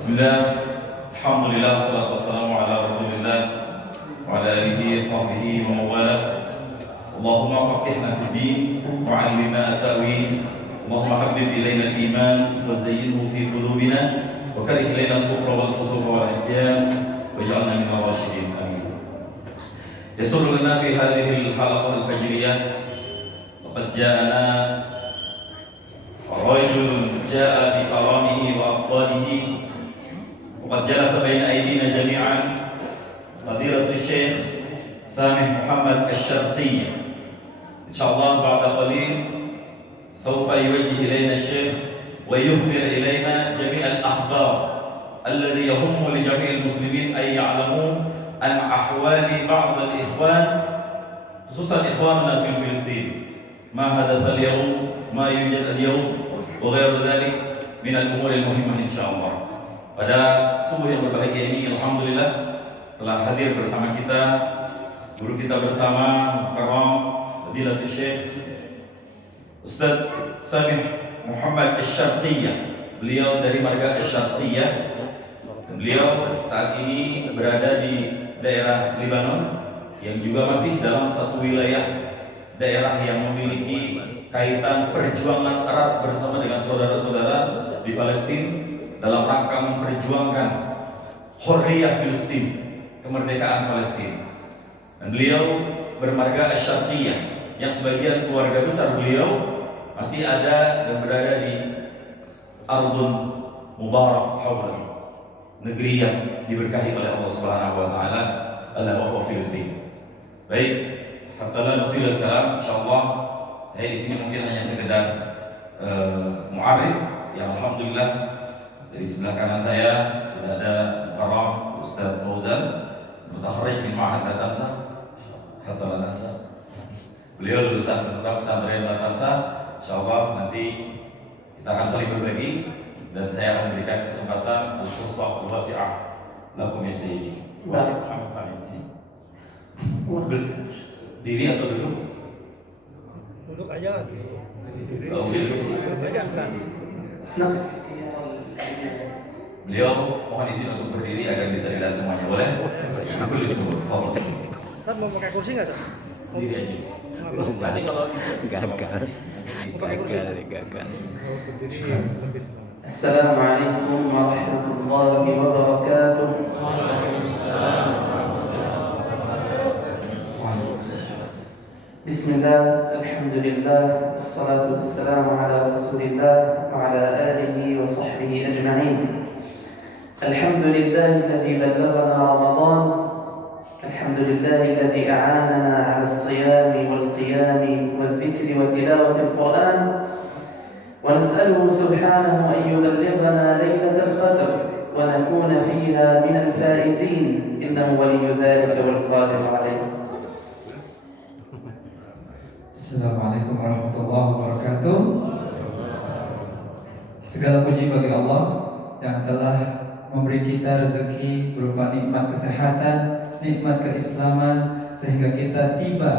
Bismillah, alhamdulillah, wassalatu wassalamu ala rasulillah wa ala alihi sahbihi wa mawala. Allahumma faqihna fi din wa 'allimna at-ta'wil. Allahumma habbib ilayna al-iman wa zayyinhu fi qulubina wa karih ilayna al-kufra wal fusuq wal 'isyan waj'alna min ar-rasyidin. Amin. Yasurru lana fi hadhihi al-halaqah al-fajriyah laqad ja'ana rajulun ja'a bi karamihi wa afdalihi وقد جلس بين أيدينا جميعا فضيلة الشيخ سامح محمد الشرقي. إن شاء الله بعد قليل سوف يوجه إلينا الشيخ ويخبر إلينا جميع الأخبار الذي يهم لجميع المسلمين أن يعلموا عن أحوال بعض الإخوان خصوصا إخواننا في فلسطين، ما حدث اليوم، ما يوجد اليوم وغير ذلك من الأمور المهمة إن شاء الله. Pada subuh yang berbahagia ini, alhamdulillah telah hadir bersama kita guru kita bersama Karam Fadilatul Syekh Ustaz Samih Muhammad Asy-Syarqiyah. Beliau dari marga Asy-Syarqiyah. Beliau saat ini berada di daerah Lebanon yang juga masih dalam satu wilayah daerah yang memiliki kaitan perjuangan erat bersama dengan saudara-saudara di Palestina dalam rangka memperjuangkan Hurriyah Filistin, kemerdekaan Palestina. Dan beliau bermarga Asy-Syarqiyah yang sebagian keluarga besar beliau masih ada dan berada di Ardun Mubarak Hawlah, negeri yang diberkahi oleh Allah Subhanahu wa taala, ala wa huwa Filistin. Baik, hatta la nutil al-kalam, insyaallah saya di sini mungkin hanya sekedar mu'arif yang alhamdulillah dari sebelah kanan saya sudah ada Mukarram Ustaz Fauzan, mutakharrij min Ma'had Latansa hatta Latansa. Beliau lulusan peserta pesantren Latansa. Insyaallah nanti kita akan saling berbagi dan saya akan memberikan kesempatan al-fursah wasi'ah lakum ya sayyidi. Diri atau duduk? Duduk aja. Oh, duduk aja. Beliau mohon izin untuk berdiri agar bisa dilihat semuanya, boleh? Aku disebut, follow. Kan mau pakai kursi nggak, Cak? Diri aja. Nanti kalau gagal. Assalamualaikum warahmatullahi wabarakatuh. Bismillah, alhamdulillah, wassalatu wassalamu ala rasulillah wa ala alihi wa sahbihi ajma'in. Alhamdulillah alladhi ballaghana Ramadan. Alhamdulillah alladhi a'anana 'ala as-siyami wal qiyami wal dhikri wa tilawati al-Qur'an. Wa nas'aluhu subhanahu an yuballighana laylatal qadr wa nakuna fiha min al-faizin. Innahu waliyyu dhalika wal qadiru 'alayh. Assalamualaikum warahmatullahi wabarakatuh. Segala puji bagi Allah yang telah memberi kita rezeki berupa nikmat kesehatan, nikmat keislaman, sehingga kita tiba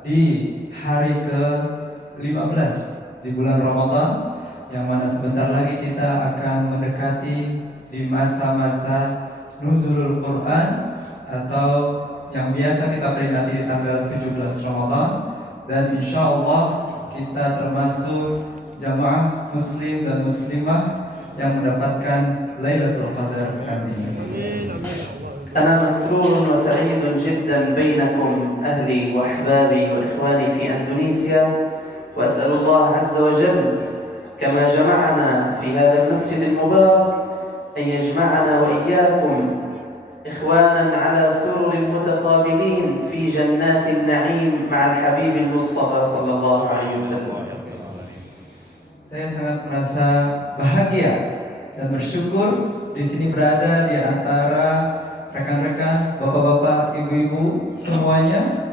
di hari ke-15 di bulan Ramadan, yang mana sebentar lagi kita akan mendekati di masa-masa nuzulul Quran atau yang biasa kita peringati di tanggal 17 Ramadan. Dan insya Allah kita termasuk jamaah muslim dan muslimah yang mendapatkan Lailatul Qadar nanti. أنا مسرور وسعيد جدا بينكم أهلي وأحبابي وإخواني في أندونيسيا، وأسأل الله عز وجل كما جمعنا في هذا المسجد المبارك أن يجمعنا وإياكم إخوانا على سرر متقابلين في جنات النعيم مع الحبيب المصطفى صلى الله عليه وسلم. Saya sangat merasa bahagia dan bersyukur di sini berada di antara rekan-rekan, bapak-bapak, ibu-ibu semuanya.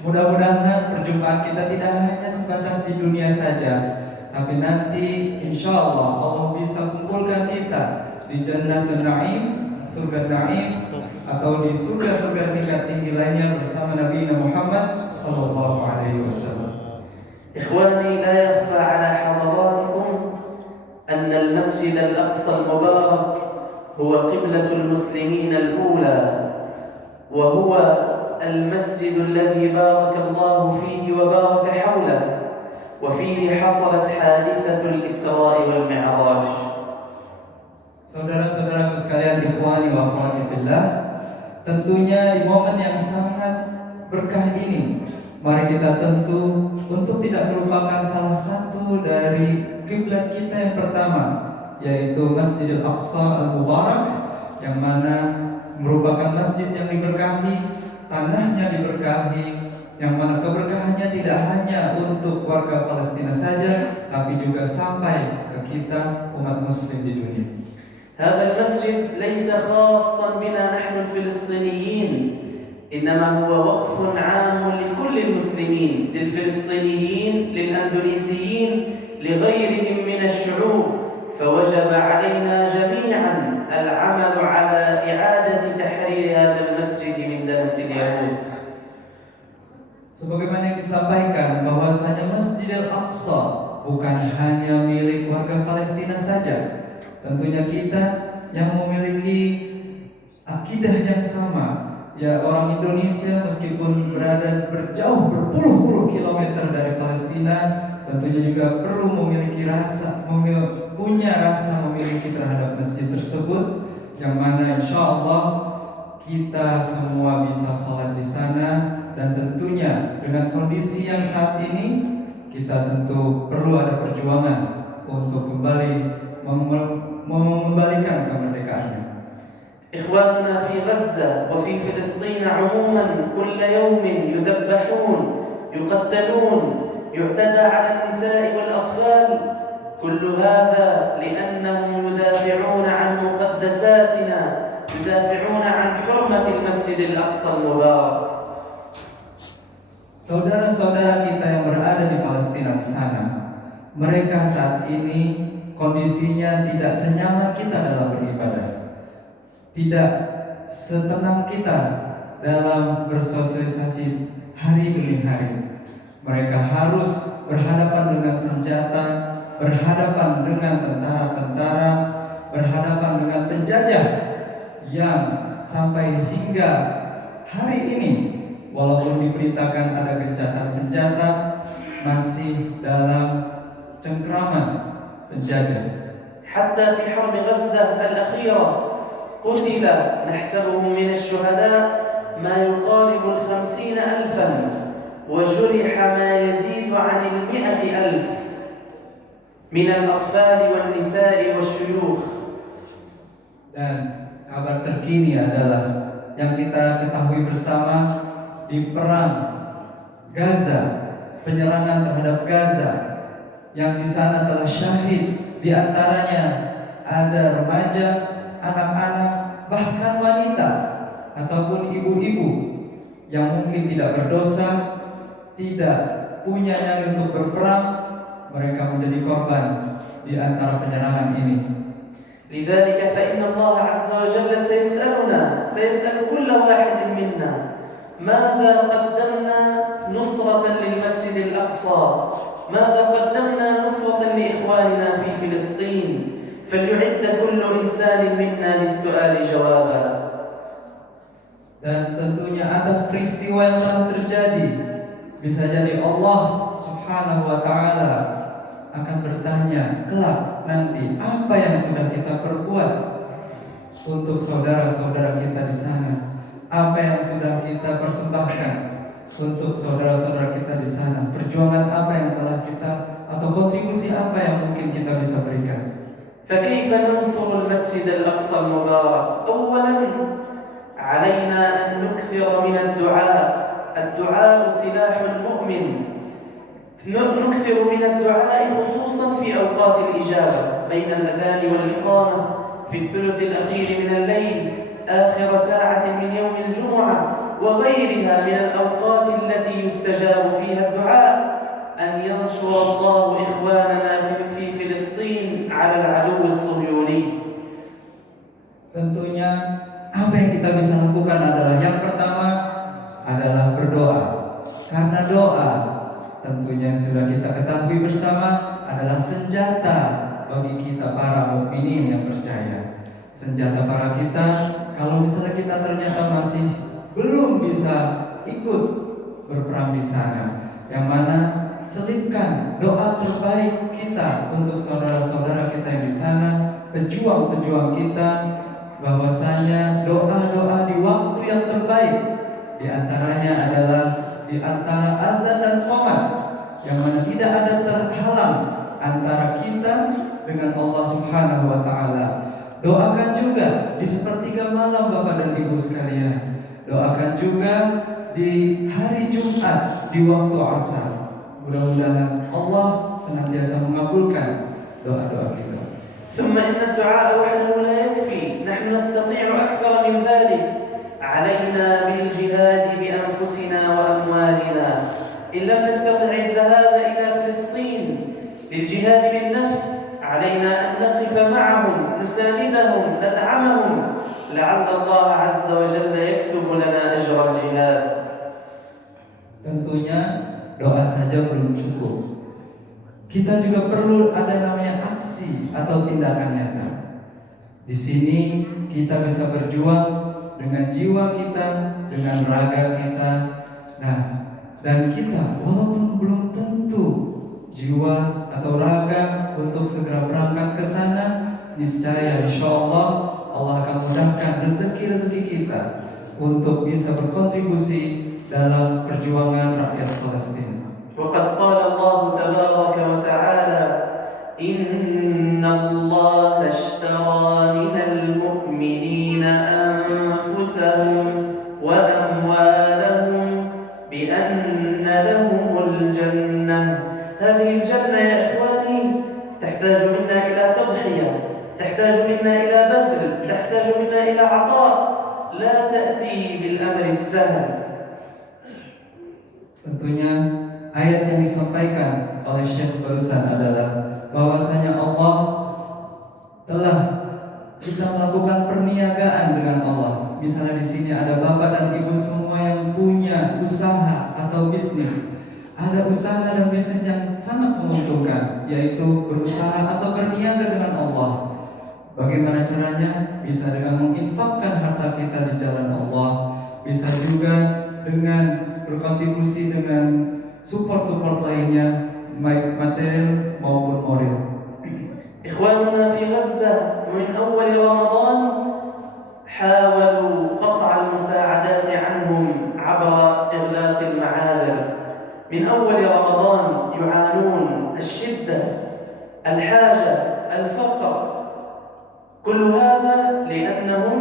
Mudah-mudahan perjumpaan kita tidak hanya sebatas di dunia saja, tapi nanti insya Allah Allah bisa kumpulkan kita di Jannatul Naim, surga Naim, atau di surga-surga tingkat tinggi lainnya bersama Nabi Muhammad sallallahu alaihi wasallam. إخواني، لا يخفى على حضراتكم أن المسجد الأقصى المبارك هو قبلة المسلمين الأولى، وهو المسجد الذي بارك الله فيه وبارك حوله، وفيه حصلت حادثة الإسراء والمعراج. Saudara-saudaraku sekalian, ikhwani wa akhwati fillah, tentunya di momen yang sangat berkah ini, mari kita tentu untuk tidak melupakan salah satu dari kiblat kita yang pertama, yaitu Masjidil Aqsa Al-Mubarak, yang mana merupakan masjid yang diberkahi, tanahnya diberkahi, yang mana keberkahannya tidak hanya untuk warga Palestina saja, tapi juga sampai ke kita umat muslim di dunia. هذا المسجد ليس خاصا بنا نحن الفلسطينيين، إنما هو وقف عام لكل المسلمين، للفلسطينيين، للأندونيسيين، لغيرهم من الشعوب، فوجب علينا جميعا العمل على إعادة تحرير هذا المسجد من دنس اليهود. Sebagaimana yang disampaikan bahwasanya Masjidil Aqsa bukan hanya milik warga Palestina saja. Tentunya kita yang memiliki akidah yang sama, ya orang Indonesia meskipun berada berjauh berpuluh-puluh kilometer dari Palestina, tentunya juga perlu memiliki punya rasa memiliki terhadap masjid tersebut, yang mana insya Allah kita semua bisa sholat di sana. Dan tentunya dengan kondisi yang saat ini, kita tentu perlu ada perjuangan untuk kembali mengembalikan kemerdekaannya. إخواننا في غزة وفي فلسطين عموما كل يوم يذبحون، يقتلون، يعتدى على النساء والأطفال، كل هذا لأنهم يدافعون عن مقدساتنا، يدافعون عن حرمة المسجد الأقصى المبارك. Saudara-saudara kita yang berada di Palestina di sana, mereka saat ini kondisinya tidak senyaman kita dalam beribadah, tidak setenang kita dalam bersosialisasi hari demi hari. Mereka harus berhadapan dengan senjata, berhadapan dengan tentara-tentara, berhadapan dengan penjajah yang sampai hingga hari ini, walaupun diberitakan ada gencatan senjata, masih dalam cengkraman penjajah. حتى في حرب غزة الأخيرة قتل نحسبهم من الشهداء ما يقارب 50,000 وجرح ما يزيد عن 100,000 من الأطفال والنساء والشيوخ. Dan kabar terkini adalah yang kita ketahui bersama, di perang Gaza, penyerangan terhadap Gaza, yang di sana telah syahid, di antaranya ada remaja, anak-anak, bahkan wanita ataupun ibu-ibu yang mungkin tidak berdosa, tidak punya nyali untuk berperang, mereka menjadi korban di antara penyerangan ini. لذلك فإن الله عز وجل سيسأل كل واحد منا ماذا قدمنا نصرة للمسجد الأقصى، ماذا قدمنا نصرة لإخواننا في فلسطين، فليعد كل إنسان منا للسؤال جوابا. Dan tentunya atas peristiwa yang telah terjadi, bisa jadi Allah Subhanahu wa Ta'ala akan bertanya kelak nanti, apa yang sudah kita perbuat untuk saudara-saudara kita di sana, apa yang sudah kita persembahkan untuk saudara-saudara kita di sana, perjuangan apa yang telah kita, atau kontribusi apa yang mungkin kita bisa berikan. فكيف ننصر المسجد الأقصى المبارك؟ أولا علينا أن نكثر من الدعاء سلاح المؤمن، نكثر من الدعاء خصوصا في أوقات الإجابة بين الأذان والإقامة، في الثلث الأخير من الليل، آخر ساعة من يوم الجمعة، وغيرها من الأوقات التي يستجاب فيها الدعاء، أن ينصر الله إخواننا في فلسطين على العدو الصهيوني. Tentunya apa yang kita bisa lakukan adalah, yang pertama adalah berdoa, karena doa tentunya sudah kita ketahui bersama adalah senjata bagi kita para mukminin yang percaya. senjata para kita. Kalau misalnya kita ternyata masih belum bisa ikut berperang di sana, yang mana selipkan doa terbaik kita untuk saudara-saudara kita yang di sana, pejuang-pejuang kita, bahwasanya doa-doa di waktu yang terbaik di antaranya adalah di antara azan dan qomat, yang mana tidak ada terhalang antara kita dengan Allah Subhanahu wa taala. Doakan juga di sepertiga malam Bapak dan Ibu sekalian. Doakan juga di hari Jumat di waktu asar. Mudah-mudahan Allah senantiasa mengabulkan doa-doa kita. ثم إن الدعاء وحده لا يكفي، نحن نستطيع أكثر من ذلك. علينا بالجهاد بأنفسنا وأموالنا. إن لم نستطع الذهاب إلى فلسطين للجهاد بالنفس، علينا أن نقف معهم، نساندهم، ندعمهم، لعل الله عز وجل يكتب لنا أجر الجهاد. Tentunya doa saja belum cukup. Kita juga perlu ada namanya aksi atau tindakan nyata. Di sini kita bisa berjuang dengan jiwa kita, dengan raga kita. Nah, dan kita walaupun belum tentu jiwa atau raga untuk segera berangkat ke sana, niscaya insya Allah akan mudahkan rezeki-rezeki kita untuk bisa berkontribusi dalam perjuangan rakyat Palestina. وقد قال الله تبارك وتعالى إن الله اشترى من المؤمنين أنفسهم وأموالهم بأن لهم الجنة. هذه الجنة يا إخواني تحتاج منا إلى تضحية، تحتاج منا إلى بذل، تحتاج منا إلى عطاء، لا تأتي بالأمر السهل. Tentunya ayat yang disampaikan oleh Syekh barusan adalah bahwasanya Allah telah kita melakukan perniagaan dengan Allah. Misalnya di sini ada bapak dan ibu semua yang punya usaha atau bisnis. Ada usaha dan bisnis yang sangat menguntungkan, yaitu berusaha atau berniaga dengan Allah. Bagaimana caranya? Bisa dengan menginfakkan harta kita di jalan Allah, bisa juga dengan berkontribusi dengan support lainnya, baik material maupun moral. إخواننا في غزة من أول رمضان حاولوا قطع المساعدات عنهم عبر إغلاق المعابر. من أول رمضان يعانون الشدة، الحاجة، الفقر، كل هذا لأنهم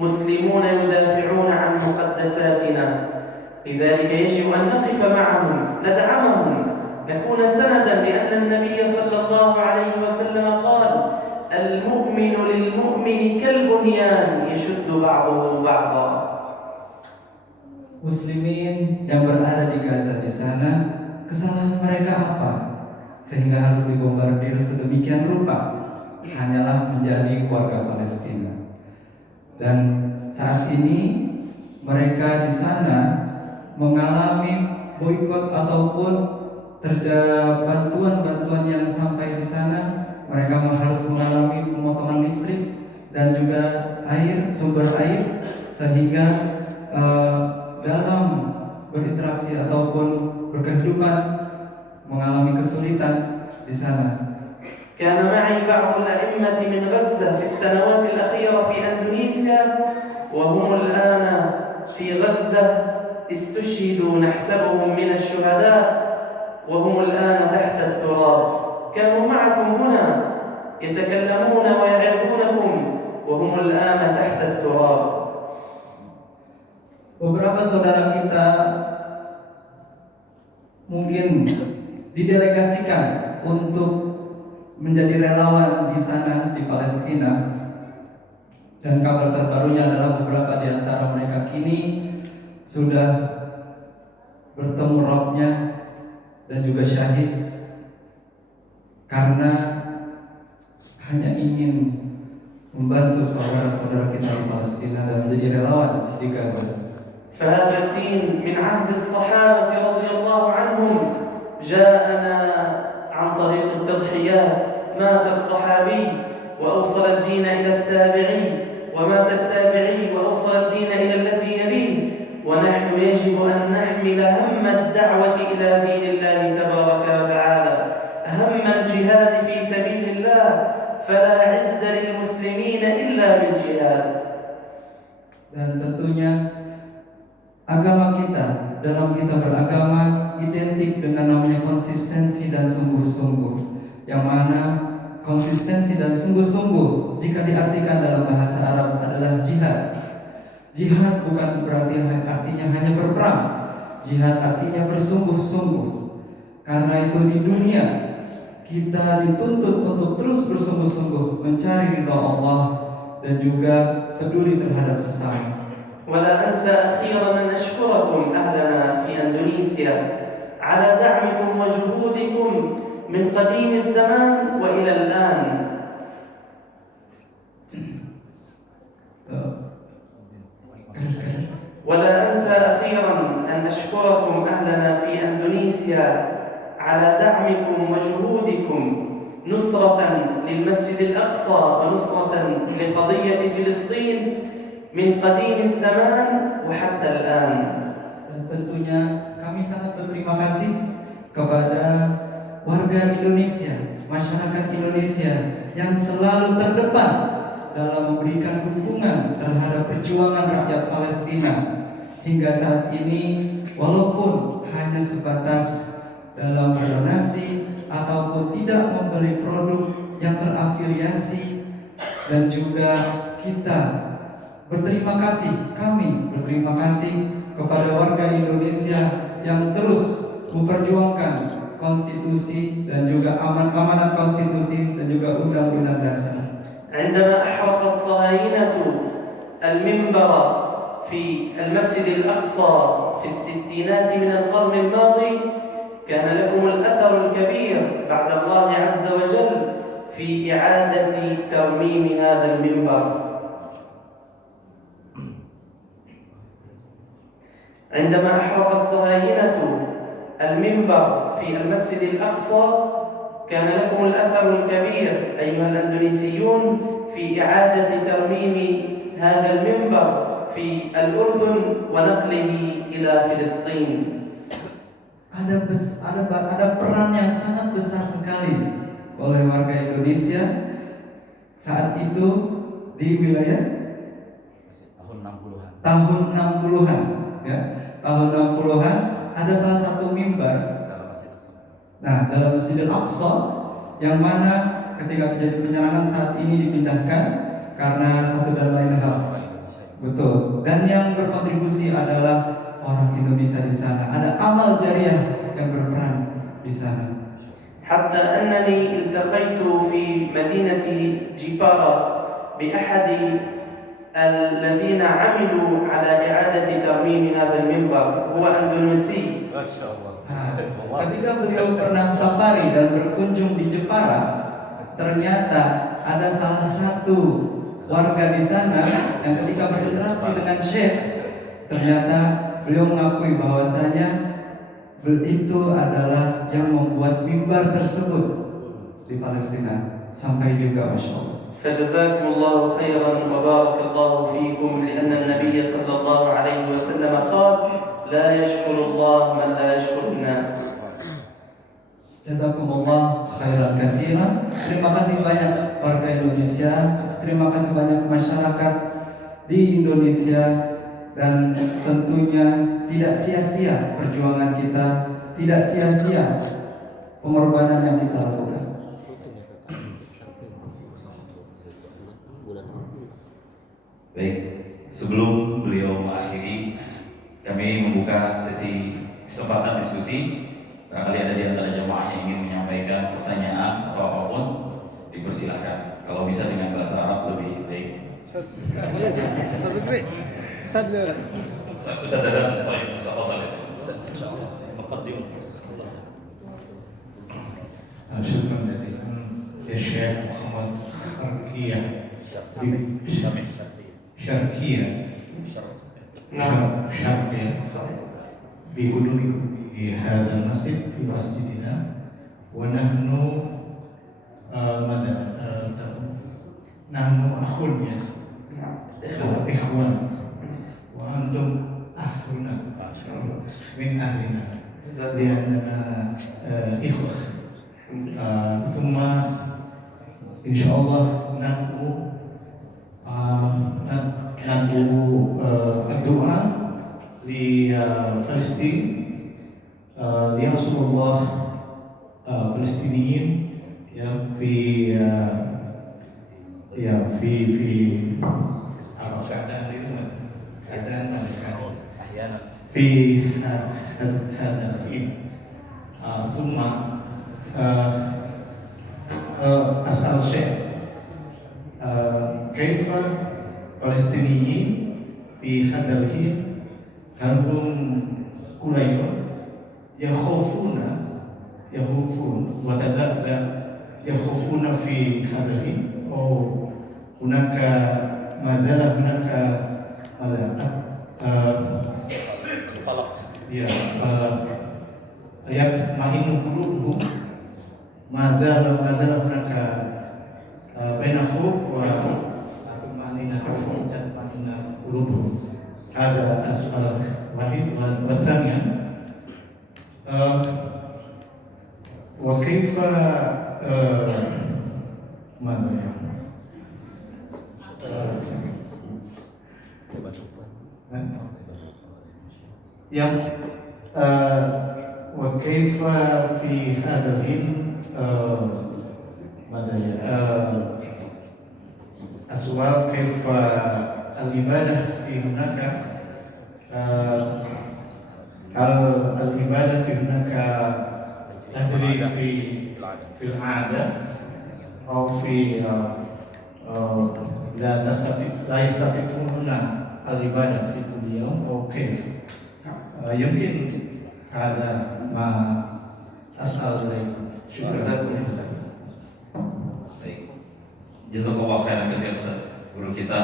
مسلمون يدافعون عن مقدساتنا. لذلك يجب أن نقف معهم، ندعمهم، نكون سندا، لأن النبي صلى الله عليه وسلم قال المؤمن للمؤمن كالبنيان يشد بعضه بعضا. Muslimin yang berada di Gaza di sana, kesalahan mereka apa sehingga harus dibombardir sedemikian rupa? Hanyalah menjadi warga Palestina. Dan saat ini mereka di sana mengalami boikot ataupun bantuan-bantuan yang sampai di sana. Mereka harus mengalami pemotongan listrik dan juga sumber air, sehingga dalam berinteraksi ataupun berkehidupan mengalami kesulitan di sana. كان معي بعض الأئمة من غزة في السنوات الأخيرة في أندونيسيا، وهم الآن في غزة استشهدوا، نحسبهم من الشهداء، وهم الآن تحت التراب. كانوا معكم هنا يتكلمون ويعظونكم وهم الآن تحت التراب. Beberapa saudara kita mungkin didelegasikan untuk menjadi relawan di sana di Palestina, dan kabar terbarunya adalah beberapa di antara mereka kini sudah bertemu Rabbnya dan juga syahid karena hanya ingin membantu saudara-saudara kita di Palestina dan menjadi relawan di Gaza. فهذا الدين من عهد الصحابة رضي الله عنهم جاءنا عن طريق التضحيات. مات الصحابي وأوصل الدين إلى التابعي، ومات التابعي وأوصل الدين إلى الذي يليه، ونحن يجب أن نحمل هم الدعوة إلى دين الله تبارك وتعالى، هم الجهاد في سبيل الله، فلا عز للمسلمين إلا بالجهاد. Dan tentunya agama kita, dalam kita beragama identik dengan namanya konsistensi dan sungguh-sungguh, yang mana konsistensi dan sungguh-sungguh jika diartikan dalam bahasa Arab adalah jihad. Jihad bukan berarti artinya hanya berperang. Jihad artinya bersungguh-sungguh. Karena itu di dunia kita dituntut untuk terus bersungguh-sungguh mencari ridha Allah dan juga peduli terhadap sesama. ولا أنسى أخيرا أن أشكركم أهلنا في أندونيسيا على دعمكم وجهودكم من قديم الزمان وإلى الآن. ولا أنسى أخيرا أن أشكركم أهلنا في أندونيسيا على دعمكم وجهودكم نصرة للمسجد الأقصى ونصرة لقضية فلسطين من قديم الزمان وحتى الآن. Dan tentunya kami sangat berterima kasih kepada warga Indonesia, masyarakat Indonesia yang selalu terdepan dalam memberikan dukungan terhadap perjuangan rakyat Palestina hingga saat ini, walaupun hanya sebatas dalam berdonasi ataupun tidak membeli produk yang terafiliasi, dan juga kita berterima kasih, kami berterima kasih kepada warga Indonesia yang terus memperjuangkan konstitusi dan juga amanat konstitusi dan juga undang-undang dasar. عندما أحرق الصهاينة المنبر في المسجد الأقصى في الستينات من القرن الماضي، كان لكم الأثر الكبير بعد الله عز وجل في إعادة ترميم هذا المنبر. عندما أحرق الصهاينة المنبر في المسجد الأقصى كان لكم الأثر الكبير أيها الأندونيسيون في إعادة ترميم هذا المنبر في الأردن ونقله إلى فلسطين. Ada peran yang sangat besar sekali oleh warga Indonesia saat itu di wilayah tahun 60-an, ya. Tahun 60-an ada salah satu mimbar dalam Masjidil Aqsa yang mana ketika terjadi penyerangan saat ini dipindahkan karena satu dan lain hal. Betul. Dan yang berkontribusi adalah orang Indonesia di sana. Ada amal jariah yang berperan di sana. حتى أنني التقيت في مدينة جيبارا بأحد الذين عملوا على إعادة ترميم هذا المنبر، هو أندونيسي. ما شاء الله. Ketika beliau pernah safari dan berkunjung di Jepara, ternyata ada salah satu warga di sana yang ketika berinteraksi dengan Syekh, ternyata beliau mengakui bahwasanya itu adalah yang membuat mimbar tersebut di Palestina sampai juga, Masya Allah. فجزاكم الله خيرا وبارك الله فيكم، لأن النبي صلى الله عليه وسلم قال لا يشكر الله من لا يشكر الناس. Jazakumullah khairan katsiran. Terima kasih banyak warga Indonesia, terima kasih banyak masyarakat di Indonesia, dan tentunya tidak sia-sia perjuangan kita, tidak sia-sia pengorbanan yang kita lakukan. Baik, sebelum beliau mengakhiri, kami membuka sesi kesempatan diskusi. Barangkali ada di antara jemaah yang ingin menyampaikan pertanyaan atau apapun, dipersilahkan. Kalau bisa dengan bahasa Arab lebih baik. Ustaz Dadan, baik, tafadhal ya. Insyaallah. Muqaddim. شكرا جزيلا يا شيخ محمد شرقية شرقية بحضوركم في هذا المسجد في مسجدنا، ونحن nahnu akhun ya. نعم إخوة Ikhwan wa antum ahluna min ahlina جزاكم الله liannana ikhwah. Thumma insyaallah naqu doa li Palestin li Rasulullah Palestiniyin ya fi keadaan في هذا الحين ثم أسأل الشيخ كيف فلسطينيين في هذا الحين هل هم كل يوم يخافون وتزعزع يخافون في هذا الحين أو هناك ما زال هناك ya يطمئن قلوبهم ما زال هناك بين خوف وطمأنينة يطمئن قلوبهم. هذا السؤال واحد. والثانية وكيف ماذا yang وكيف في هذا الحين ماذا السؤال كيف العبادة في هناك هل العبادة في هناك تجري في العادة أو في لا يستطيعون العبادة في كل يوم أو كيف؟ يمكن هذا ما أسأل إليه. شكرا. Baik. Jazakallah khairan katsir Ustaz. Guru kita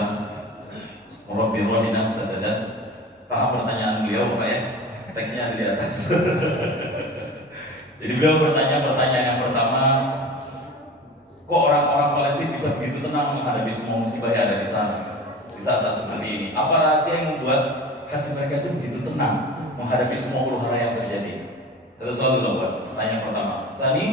Rabbi Radina Sadada. Paham pertanyaan beliau Pak ya? Teksnya ada di atas. Jadi beliau bertanya pertanyaan yang pertama, kok orang-orang Palestina bisa begitu tenang menghadapi semua musibah yang ada di sana di saat-saat seperti ini? Apa rahasia yang membuat hati mereka itu begitu tenang menghadapi semua huru-hara yang terjadi? Itu soal dulu buat pertanyaan pertama. Sani,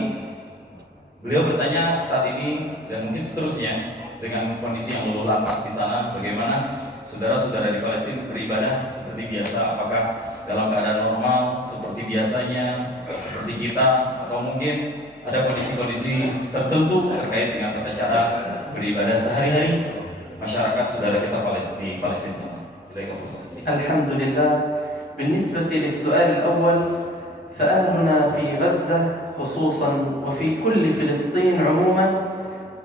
beliau bertanya saat ini dan mungkin seterusnya dengan kondisi yang luluh lantak di sana, bagaimana saudara-saudara di Palestina beribadah seperti biasa? Apakah dalam keadaan normal seperti biasanya, seperti kita, atau mungkin ada kondisi-kondisi tertentu terkait dengan tata cara beribadah sehari-hari masyarakat saudara kita Palestina sana? الحمد لله. بالنسبة للسؤال الأول فأهلنا في غزة خصوصا وفي كل فلسطين عموما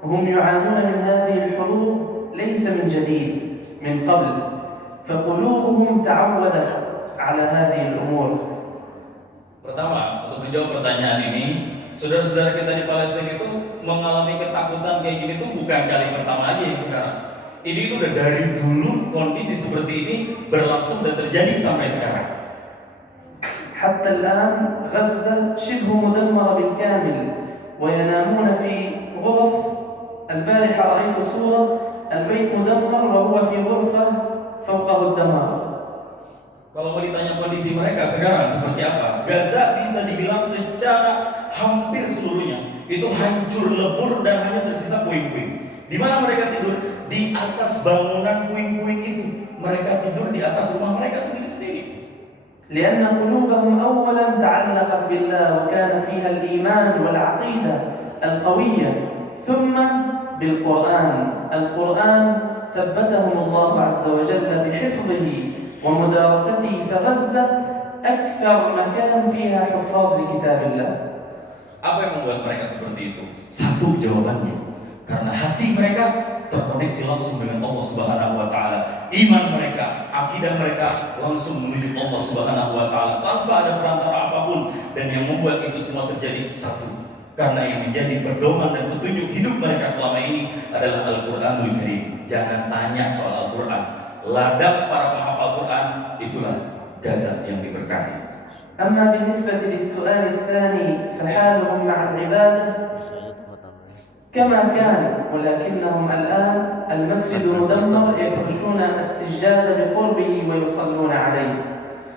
هم يعانون من هذه الحروب ليس من جديد، من قبل، فقلوبهم تعودت على هذه الأمور. Pertama, untuk menjawab pertanyaan ini, saudara-saudara kita di Palestina itu mengalami ketakutan kayak gini tuh bukan kali pertama aja yang sekarang. Ini itu udah dari dulu kondisi seperti ini berlangsung dan terjadi sampai sekarang. حتى الآن غزة شبه مدمرة بالكامل وينامون في غرف. البارحة رأيت صورة البيت مدمر وهو في غرفة فوقه الدمار. Kalau mau ditanya kondisi mereka sekarang seperti apa, Gaza bisa dibilang secara hampir seluruhnya itu hancur lebur dan hanya tersisa puing-puing. Di mana mereka tidur? Di atas bangunan puing-puing itu. Mereka tidur di atas rumah mereka sendiri-sendiri. لأن قلوبهم أولا تعلقت بالله وكان فيها الإيمان والعقيدة القوية، ثم بالقرآن. القرآن ثبتهم الله عز وجل بحفظه ومدارسته، فغزة أكثر مكان فيها حفاظ لكتاب الله. Apa yang membuat mereka seperti itu? Satu jawabannya, karena hati mereka terkoneksi langsung dengan Allah Subhanahu wa taala. Iman mereka, akidah mereka langsung menuju Allah Subhanahu wa taala tanpa ada perantara apapun, dan yang membuat itu semua terjadi satu. Karena yang menjadi pedoman dan petunjuk hidup mereka selama ini adalah Al-Qur'anul Karim. Jangan tanya soal Al-Qur'an. Ladang para penghafal Quran itulah Gaza yang diberkahi. أما بالنسبة للسؤال الثاني فحالهم مع العبادة كما كان، ولكنهم الآن المسجد مدمر يفرشون السجاد بقربه ويصلون عليه.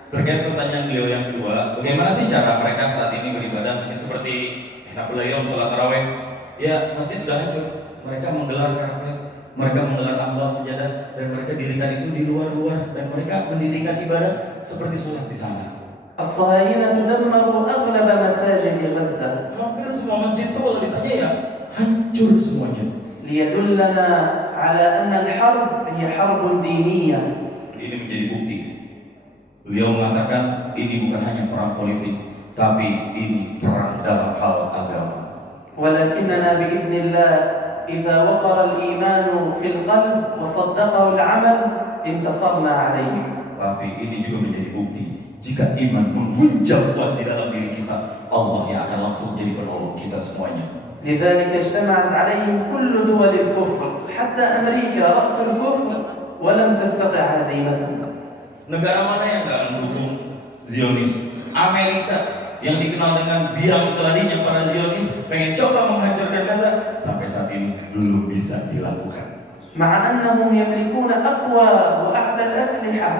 Terkait pertanyaan beliau yang kedua, bagaimana sih cara mereka saat ini beribadah? Mungkin seperti Nakulayom, sholat taraweh, ya masjid sudah hancur. Mereka menggelar karpet, mereka menggelar ambal sejadah, dan mereka dirikan itu di luar-luar, dan mereka mendirikan ibadah seperti sholat di sana. الصهاينة دمروا أغلب مساجد غزة. Hampir semua masjid itu kalau ditanya ya hancur semuanya. ليدلنا على أن الحرب هي حرب دينية. Ini menjadi bukti. Beliau mengatakan ini bukan hanya perang politik, tapi ini perang dalam hal agama. ولكننا بإذن الله إذا وقر الإيمان في القلب وصدقه العمل انتصرنا عليهم. Tapi ini juga menjadi bukti jika iman menghunjam kuat di dalam diri kita, Allah yang akan langsung jadi penolong kita semuanya. لذلك اجتمعت عليهم كل دول الكفر حتى أمريكا رأس الكفر ولم تستطع هزيمتهم. Negara mana yang nggak mendukung Zionis? Amerika yang dikenal dengan biang keladinya para Zionis pengen coba menghancurkan Gaza, sampai saat ini belum bisa dilakukan. مع أنهم يملكون أقوى وأعلى الأسلحة.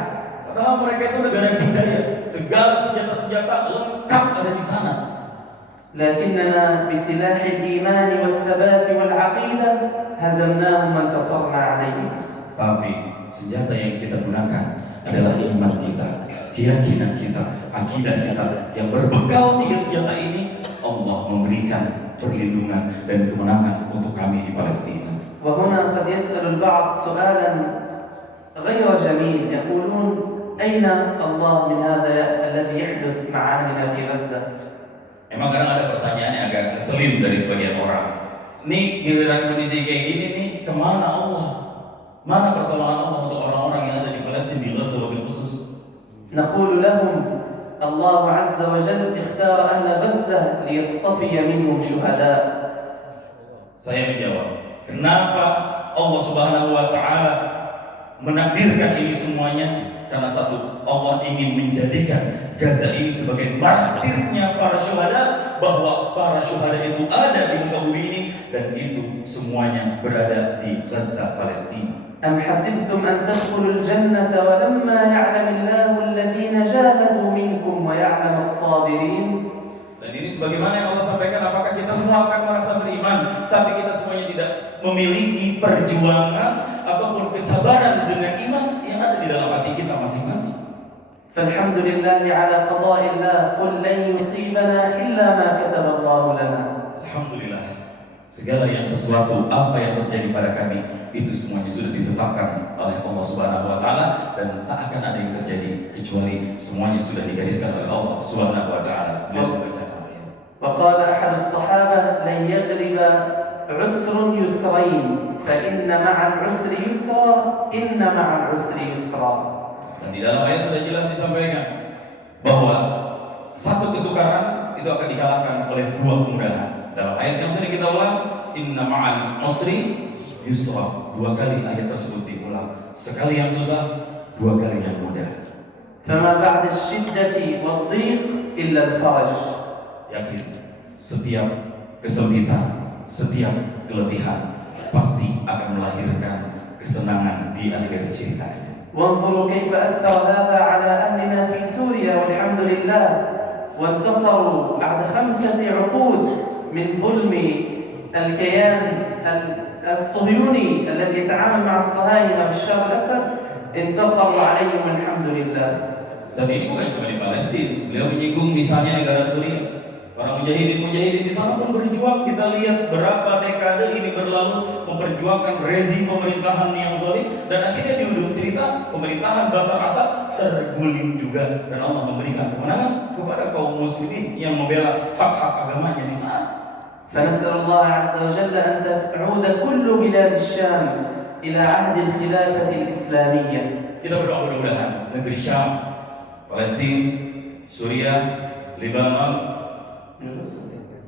Padahal mereka itu negara budaya, segala senjata-senjata lengkap ada di sana. لكننا بسلاح الإيمان والثبات والعقيدة هزمناهم وانتصرنا عليهم. Tapi senjata yang kita gunakan adalah iman kita, keyakinan kita, akidah kita yang berbekal 3 senjata ini. Allah memberikan perlindungan dan kemenangan untuk kami di Palestina. وهنا قد يسأل البعض سؤالا غير جميل، يقولون أين الله من هذا الذي يحدث مع أهلنا في غزة؟ Emang kadang ada pertanyaan yang agak ngeselin dari sebagian orang. Nih giliran kondisi kayak gini nih, kemana Allah? Mana pertolongan Allah untuk orang-orang yang ada di Palestina, di Gaza wabil khusus? نقول لهم الله عز وجل اختار أهل غزة ليصطفي منهم شهداء. Saya menjawab, kenapa Allah Subhanahu wa taala menakdirkan ini semuanya? Karena satu, Allah ingin menjadikan Gaza ini sebagai martirnya para syuhada, bahwa para syuhada itu ada di muka bumi ini, dan itu semuanya berada di Gaza, Palestina. أم حسبتم أن تدخلوا الجنة ولما يعلم الله الذين جاهدوا منكم ويعلم الصابرين. Dan ini sebagaimana yang Allah sampaikan, apakah kita semua akan merasa beriman, tapi kita semuanya tidak memiliki perjuangan ataupun kesabaran dengan iman yang ada di dalam hati kita masing-masing. فالحمد لله على قضاء الله قل لن يصيبنا إلا ما كتب الله لنا. Alhamdulillah, segala yang sesuatu apa yang terjadi pada kami itu semuanya sudah ditetapkan oleh Allah Subhanahu wa taala, dan tak akan ada yang terjadi kecuali semuanya sudah digariskan oleh Allah Subhanahu wa taala. Beliau membacakan ayat. وقال أحد الصحابة لن يغلب عسر يسرين فإن مع العسر يسرا إن مع العسر يسرا. Dan di dalam ayat sudah jelas disampaikan bahwa satu kesukaran itu akan dikalahkan oleh 2 kemudahan. Dalam ayat yang sering kita ulang, inna ma'al usri yusra. 2 kali ayat tersebut diulang. Sekali yang susah, 2 kali yang mudah. فما بعد الشدة والضيق إلا الفرج. Yakin, setiap kesempitan, setiap keletihan pasti akan melahirkan kesenangan di akhir ceritanya. وانظروا كيف أثر هذا على أهلنا في سوريا والحمد لله، وانتصروا بعد 5 عقود من ظلم الكيان الصهيوني الذي يتعامل مع الصهاينة بشار الأسد، انتصروا عليهم والحمد لله. Dan ini bukan cuma di Palestina. Beliau menyinggung misalnya negara Suriah. Para mujahidin di sana pun berjuang. Kita lihat berapa dekade ini berlalu memperjuangkan rezim pemerintahan yang zalim, dan akhirnya di ujung cerita pemerintahan Bashar Assad terguling juga, dan Allah memberikan kemenangan kepada kaum muslimin yang membela hak-hak agamanya di sana. فنسأل الله عز وجل أن تعود كل بلاد الشام إلى عهد الخلافة الإسلامية. Kita berdoa mudah-mudahan negeri Syam, Palestina, Suriah, Lebanon,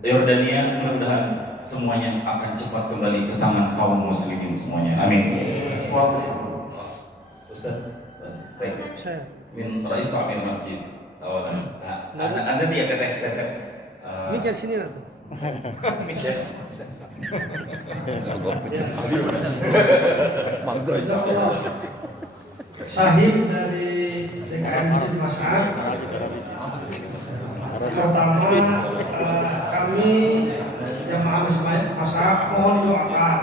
Yordania, mudah-mudahan semuanya akan cepat kembali ke tangan kaum muslimin semuanya. Amin. Ustaz, baik. Saya. Min rais ta'mir masjid awalan. Nah, anda dia teteh sesep. Mikir sini nanti. Mikir. Jazakallah. Sahib dari DKM Masjid Mas'ad. Pertama, kami jamaah Mas'ad mohon doakan.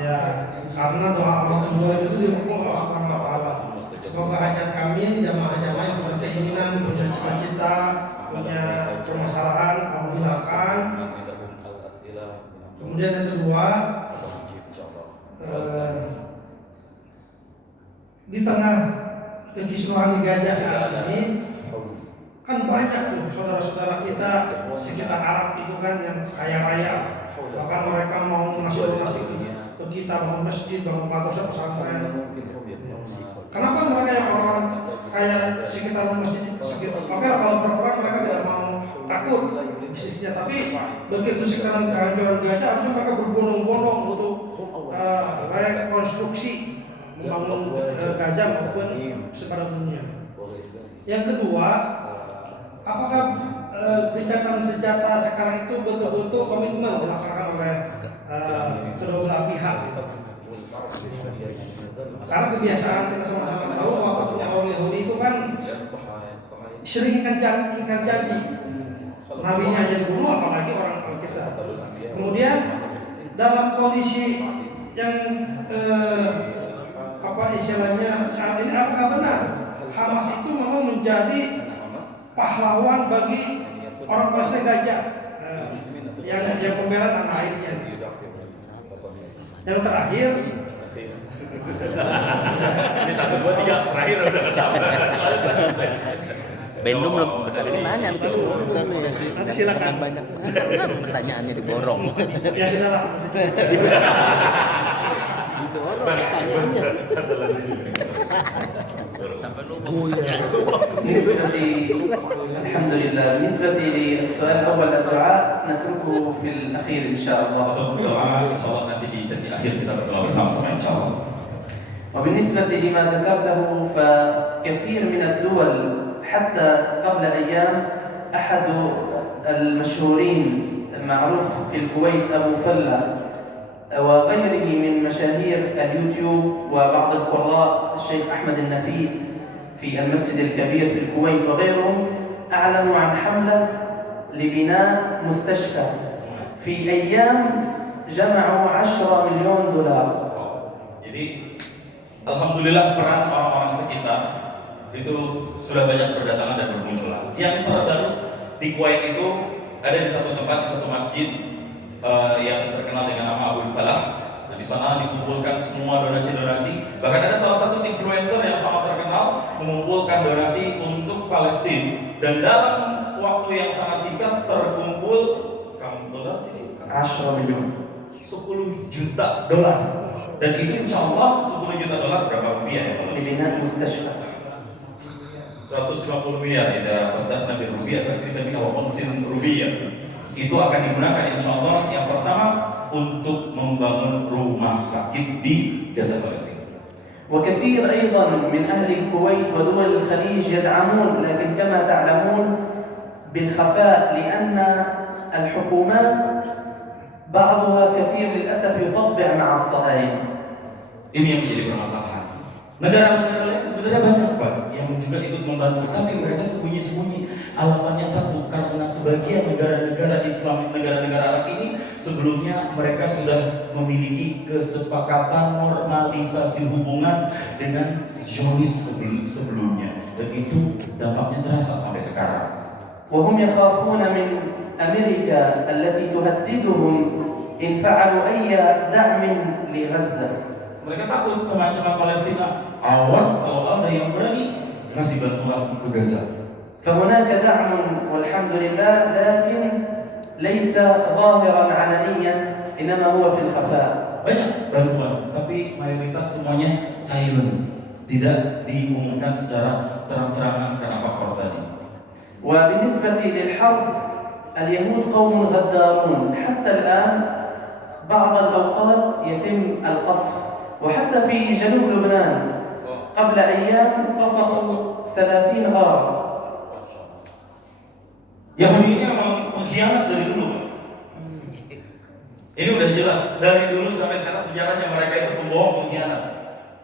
Ya, karena doa orang tua itu dihukum Allah Subhanahu wa taala. Semoga hajat kami jamaah-jamaah yang punya keinginan, punya cita-cita, punya permasalahan Allah hilangkan. Kemudian yang kedua, di tengah kekisruhan di Gaza saat ini kan banyak tuh saudara-saudara kita sekitar Arab itu kan yang kaya raya, bahkan mereka mau masuk donasi ke kita, bangun masjid, bangun madrasah, pesantren. Kenapa mereka yang orang kaya sekitar masjid sekitar? Oke lah, kalau berperang mereka tidak mau takut bisnisnya, tapi begitu sekarang kehancuran Gaza harusnya mereka berbondong-bondong untuk rekonstruksi membangun Gaza maupun sepadan dunia. Yang kedua, apakah gencatan senjata sekarang itu betul-betul komitmen dilaksanakan oleh kedua belah pihak? Karena kebiasaan kita sama-sama tahu waktu punya orang Yahudi itu kan sering ingkar janji. Nabinya aja dibunuh, apalagi orang kita. Kemudian dalam kondisi yang apa istilahnya saat ini, apakah benar Hamas itu memang menjadi pahlawan bagi orang Palestina Gaza yang membela tanah airnya? Yang terakhir, Ini 1, 2, 3 terakhir udah ketahuan. Bendung belum ini nanya di situ. nanti silakan. Banyak pertanyaannya diborong. Ya sudahlah. Diborong pertanyaannya. Sampai lupa. بالنسبة الحمد لله بالنسبة للسؤال الأول الدعاء نتركه في الأخير إن شاء الله. Untuk doa, insyaallah nanti di sesi akhir kita berdoa bersama-sama insyaallah. وبالنسبة لما ذكرته فكثير من الدول حتى قبل أيام أحد المشهورين المعروف في الكويت أبو فلة وغيره من مشاهير اليوتيوب وبعض القراء الشيخ أحمد النفيس في المسجد الكبير في الكويت وغيرهم أعلنوا عن حملة لبناء مستشفى في أيام جمعوا 10 مليون دولار. Jadi alhamdulillah peran orang-orang sekitar itu sudah banyak berdatangan dan bermunculan. Yang terbaru di Kuwait itu ada di satu tempat, di satu masjid yang terkenal dengan nama Abu Falah. Nah, di sana dikumpulkan semua donasi-donasi. Bahkan ada salah satu influencer yang sangat terkenal mengumpulkan donasi untuk Palestina. Dan dalam waktu yang sangat singkat terkumpul dolar sini 10 مليون 10 juta dolar. Dan itu insya Allah 10 juta dolar berapa rupiah ya? لبناء مستشفى. 150 miliar ya, pada Nabi rupiah, takriban 50 rupiah. Itu akan digunakan insya Allah yang pertama untuk membangun rumah sakit di Gaza Palestina. وكثير أيضا من أهل الكويت ودول الخليج يدعمون لكن كما تعلمون بالخفاء لأن الحكومات بعضها كثير للأسف يطبع مع الصهاينة. Ini yang menjadi permasalahan. Negara-negara lain sebenarnya banyak Pak yang juga ikut membantu, tapi mereka sembunyi-sembunyi. Alasannya satu, karena sebagian negara-negara Islam, negara-negara Arab ini sebelumnya mereka sudah memiliki kesepakatan normalisasi hubungan dengan Zionis sebelumnya, dan itu dampaknya terasa sampai sekarang. وهم يخافون من أمريكا التي تهددهم إن فعلوا أي دعم لغزة. Mereka takut sama ancaman Palestina. Awas kalau ada yang berani ngasih bantuan ke Gaza. فهناك دعم والحمد لله لكن ليس ظاهرا علنيا إنما هو في الخفاء. Banyak bantuan, tapi mayoritas semuanya silent, tidak diumumkan secara terang-terangan karena faktor tadi. وبالنسبة للحرب اليهود قوم غدارون حتى الآن بعض الأوقات يتم القصف وحتى في جنوب لبنان قبل أيام قصفوا 30 غارة. Yahudi ini memang pengkhianat dari dulu. Ini udah jelas dari dulu sampai sekarang sejarahnya mereka itu pembohong, pengkhianat.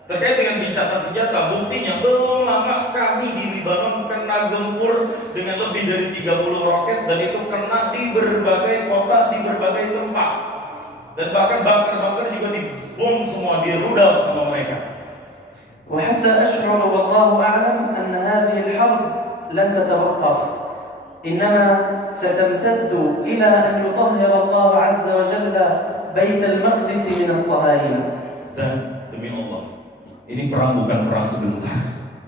Terkait dengan gencatan senjata, buktinya belum lama kami di Libanon kena gempur dengan lebih dari 30 roket dan itu kena di berbagai kota, di berbagai tempat. Dan bahkan bunker-bunker juga dibom semua, dirudal sama mereka. وحتى أشعر والله أعلم أن هذه الحرب لن تتوقف إنما ستمتد إلى أن يطهر الله عز وجل بيت المقدس من الصهاينة. Dan demi Allah, ini perang bukan perang sebentar.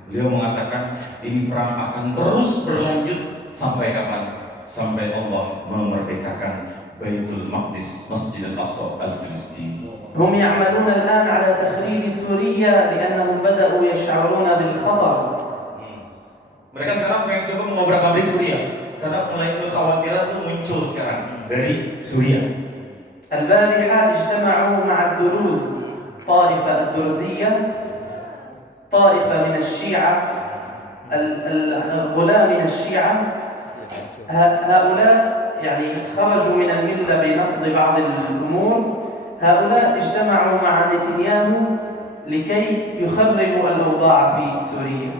Beliau mengatakan ini perang akan terus berlanjut sampai kapan? Sampai Allah memerdekakan Baitul Maqdis, Masjid Al-Aqsa Al-Filistini. هم يعملون الآن على تخريب سوريا لأنهم بدأوا يشعرون بالخطر. Mereka sekarang pengen coba mengobrak-abrik Suriah karena mulai kekhawatiran itu muncul sekarang dari Suriah. البارحة اجتمعوا مع الدروز، طائفة الدرزية، طائفة من الشيعة، الغلاة من الشيعة. هؤلاء يعني خرجوا من الملة بنقض بعض الأمور. هؤلاء اجتمعوا مع نتنياهو لكي يخربوا الأوضاع في سوريا.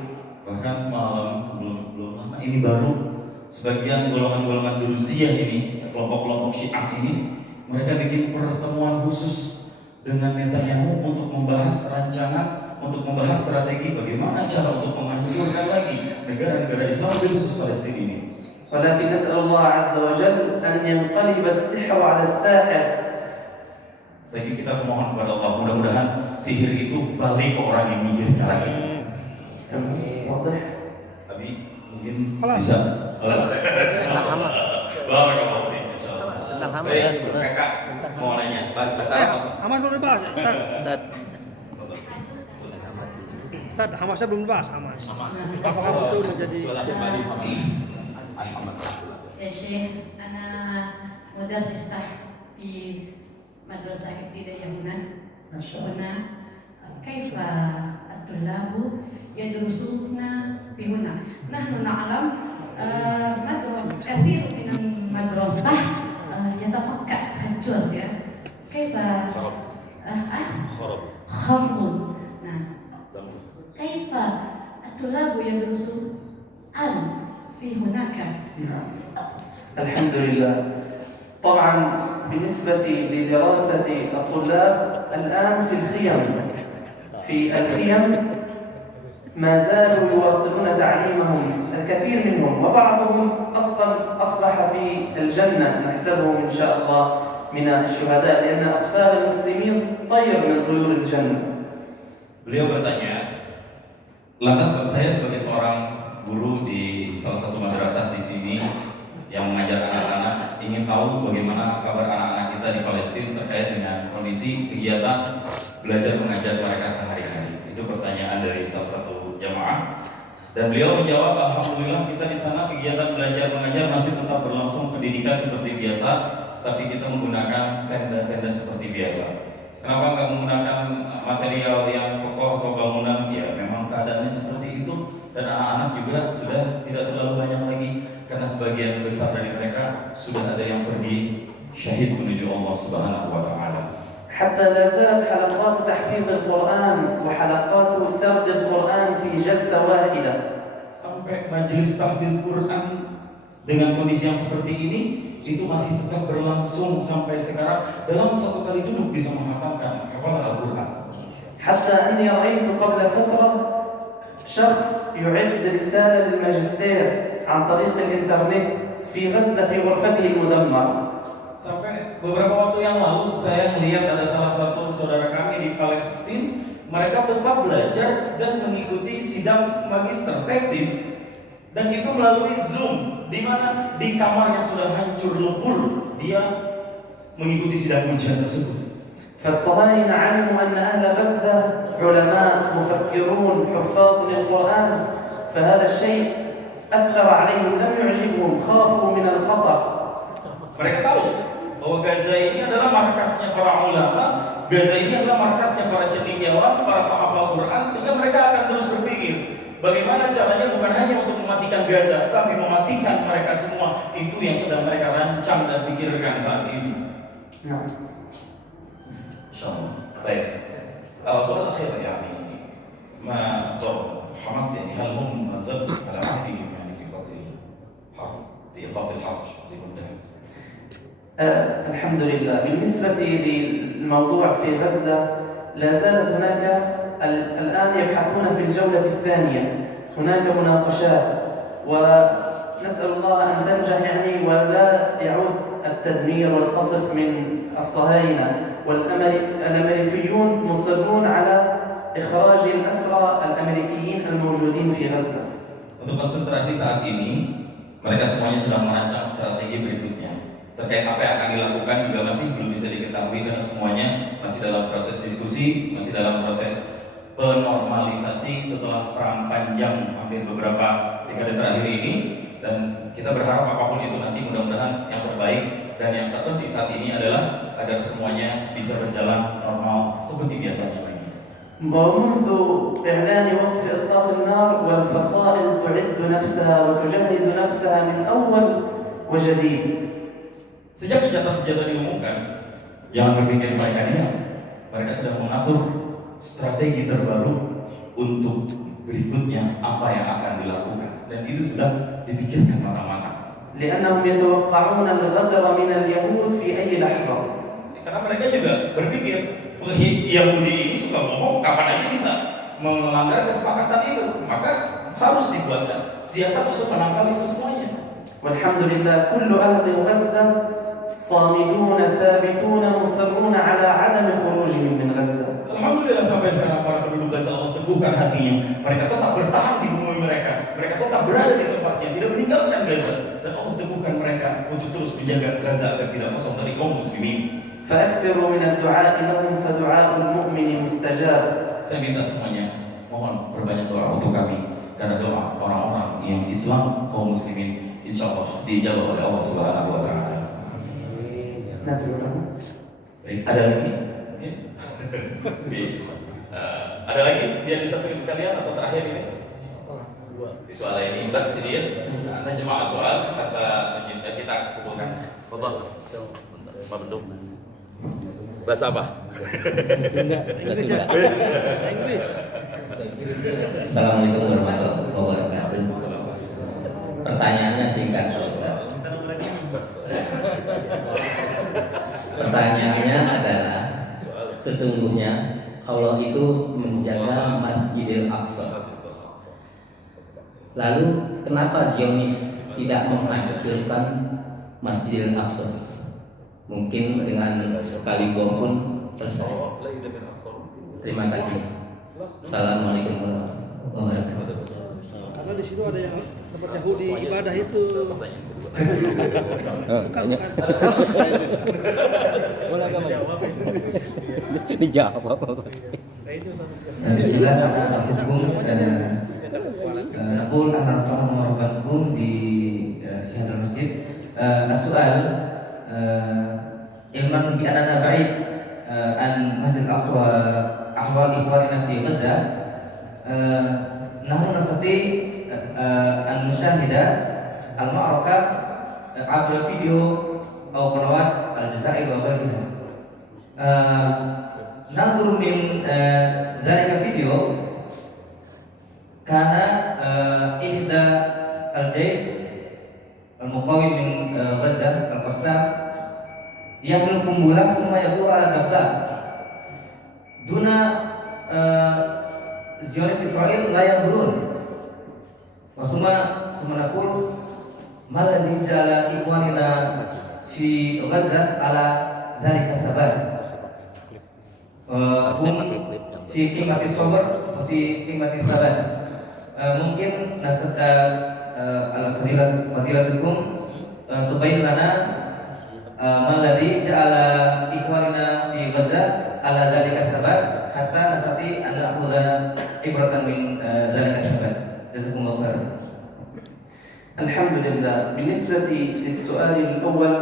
Bahkan semalam belum lama ini baru sebagian golongan-golongan Druziyah ini, kelompok-kelompok Syiah ini, mereka bikin pertemuan khusus dengan Netanyahu untuk membahas rancangan, untuk membahas strategi bagaimana cara untuk menghancurkan lagi negara-negara Islam di khusus Palestina ini. ولكن نسأل الله عز وجل أن ينقلب السحر على الساحر. Tapi kita memohon kepada Allah, mudah-mudahan sihir itu balik ke orang yang nyihirnya lagi. واضح؟ Tapi mungkin bisa. Tentang Hamas. Barakallahu fiik, insyaallah. Tentang Hamas. Baik, Kakak mau nanya. Bahasa langsung. Hamas belum dibahas, Ustaz. Ustaz. Ustaz, Hamasnya belum dibahas, Hamas. Apakah betul menjadi يا شيخ أنا مدرسة في مدرسة ابتدائية هنا. كيف الطلاب يدرسون في هنا؟ نحن نعلم كثير من المدرسة يتفكك hancur ya. كيف خرب. نعم. كيف الطلاب يدرسون في هناك؟ الحمد لله. طبعا بالنسبة لدراسة الطلاب الآن في الخيم ما زالوا يواصلون تعليمهم، الكثير منهم وبعضهم أصبح في الجنة، نحسبهم إن شاء الله من الشهداء لأن أطفال المسلمين طير من طيور الجنة. Beliau bertanya, lantas saya sebagai seorang guru di salah satu madrasah di sini yang mengajar anak-anak ingin tahu bagaimana kabar anak-anak kita di Palestina terkait dengan kondisi kegiatan belajar mengajar mereka sehari-hari. Itu pertanyaan dari salah satu jamaah. Dan beliau menjawab, alhamdulillah kita di sana kegiatan belajar mengajar masih tetap berlangsung, pendidikan seperti biasa, tapi kita menggunakan tenda-tenda seperti biasa. Kenapa nggak menggunakan material yang kokoh atau bangunan? Ya memang keadaannya seperti itu. Dan anak-anak juga sudah tidak terlalu banyak lagi karena sebagian besar dari mereka sudah ada yang pergi syahid menuju Allah Subhanahu wa taala. حتى لا زالت حلقات تحفيظ القرآن وحلقات سرد القرآن في جلسة واحدة. Sampai majelis tahfiz Quran dengan kondisi yang seperti ini itu masih tetap berlangsung sampai sekarang, dalam satu kali duduk bisa menghatamkan hafalan Al-Quran. حتى أني رأيت قبل فترة شخص يعد رسالة للماجستير عن طريق الإنترنت في غزة في غرفته المدمرة. Sampai beberapa waktu yang lalu saya melihat ada salah satu saudara kami di Palestina, mereka tetap belajar dan mengikuti sidang magister tesis, dan itu melalui Zoom, di mana di kamar yang sudah hancur lebur dia mengikuti sidang ujian tersebut. فالصهاينة علموا أن أهل غزة علماء مفكرون حفاظ للقرآن، فهذا الشيء أثر عليهم لم يعجبهم، خافوا من الخطأ. Mereka tahu bahwa Gaza ini adalah markasnya para ulama, Gaza ini adalah markasnya para cendekiawan, para penghafal Quran, sehingga mereka akan terus berpikir bagaimana caranya bukan hanya untuk mematikan Gaza, tapi mematikan mereka semua. Itu yang sedang mereka rancang dan pikirkan saat ini. baik. Soal akhir يعني ما اختار حماس يعني هل هم ما زالوا على عهدهم يعني في قتل الحرب في إيقاف الحرب لمدة؟ الحمد لله. بالنسبة للموضوع في غزة لا زالت هناك الآن يبحثون في الجولة الثانية، هناك مناقشات ونسأل الله أن تنجح يعني ولا يعود التدمير والقصف من الصهاينة، والأمريكيون مصرون على إخراج الأسرى الأمريكيين الموجودين في غزة. Untuk konsentrasi saat ini, mereka semuanya sudah merancang strategi berikutnya. Terkait apa yang akan dilakukan juga masih belum bisa diketahui karena semuanya masih dalam proses diskusi, masih dalam proses penormalisasi setelah perang panjang hampir beberapa dekade terakhir ini, dan kita berharap apapun itu nanti mudah-mudahan yang terbaik, dan yang terpenting saat ini adalah agar semuanya bisa berjalan normal seperti biasanya lagi. ومنذ إعلان وقف إطلاق النار والفصائل تعد نفسها وتجهز نفسها من أول وجديد. Sejak gencatan senjata diumumkan, jangan berpikir mereka diam. Mereka sedang mengatur strategi terbaru untuk berikutnya apa yang akan dilakukan, dan itu sudah dipikirkan matang-matang. لأنهم يتوقعون الغدر من اليهود في أي لحظة. Karena mereka juga berpikir, Yahudi ini suka bohong, kapan aja bisa melanggar kesepakatan itu, maka harus dibuatkan siasat untuk menangkal itu semuanya. والحمد لله كل أهل غزة صامدون ثابتون مصرون على عدم خروجهم من غزة. Alhamdulillah sampai sekarang para penduduk Gaza Allah teguhkan hatinya. Mereka tetap bertahan di bumi mereka. Mereka tetap berada di tempatnya, tidak meninggalkan Gaza. Dan Allah teguhkan mereka untuk terus menjaga Gaza agar tidak kosong dari kaum muslimin. فأكثروا من الدعاء لهم فدعاء المؤمن مستجاب. Saya minta semuanya, mohon perbanyak doa untuk kami, karena doa orang-orang yang Islam kaum muslimin insya Allah dijawab oleh Allah Subhanahu wa Ta'ala. Baik, ada lagi? Oke. Ada lagi yang disampaikan sekalian atau terakhir ini? Di soal ini bas dia najma soal kata kita kumpulkan. Fadhal. Mamdum. Bahasa apa? Assalamualaikum warahmatullahi wabarakatuh. Pertanyaannya singkat, Ustaz. Pertanyaannya adalah, sesungguhnya Allah itu menjaga Masjidil Aqsa. Lalu kenapa Zionis tidak menghancurkan Masjidil Aqsa? Mungkin dengan sekali bom pun selesai. Terima kasih. Assalamualaikum warahmatullahi wabarakatuh. Karena di situ ada yang tempat Yahudi ibadah itu. Dijawab apa? Bismillahirrahmanirrahim. Naqul ahlan wa marhaban di Sihadul Masjid. As-su'al ilman bi anana ba'id an Masjid Al-Aqsa wa ahwal ikhwanina fi Gaza. Nahnu nastati an musyahida al-ma'raka abra video atau qanawat al-Jazair wa ghayriha. Nandur min zalika video karena ihda al-jais al-muqawim min Gaza al-Qassam yang kumbulah semua itu ala dabba duna Zionis Israel layak turun wasuma sumanakul maladhi jala ikhwanina fi Gaza ala zalika sabat hum fi qimati sabr wa fi qimati sabat. Mungkin nasat al-fadilatukum tubayin lana maladhi ja'ala ikhwanina fi Gaza ala dhalika sabat hatta nastati an na'khudha ibratan min dhalika sabat. Jazakumullahu khairan. الحمد لله. بالنسبة للسؤال الأول،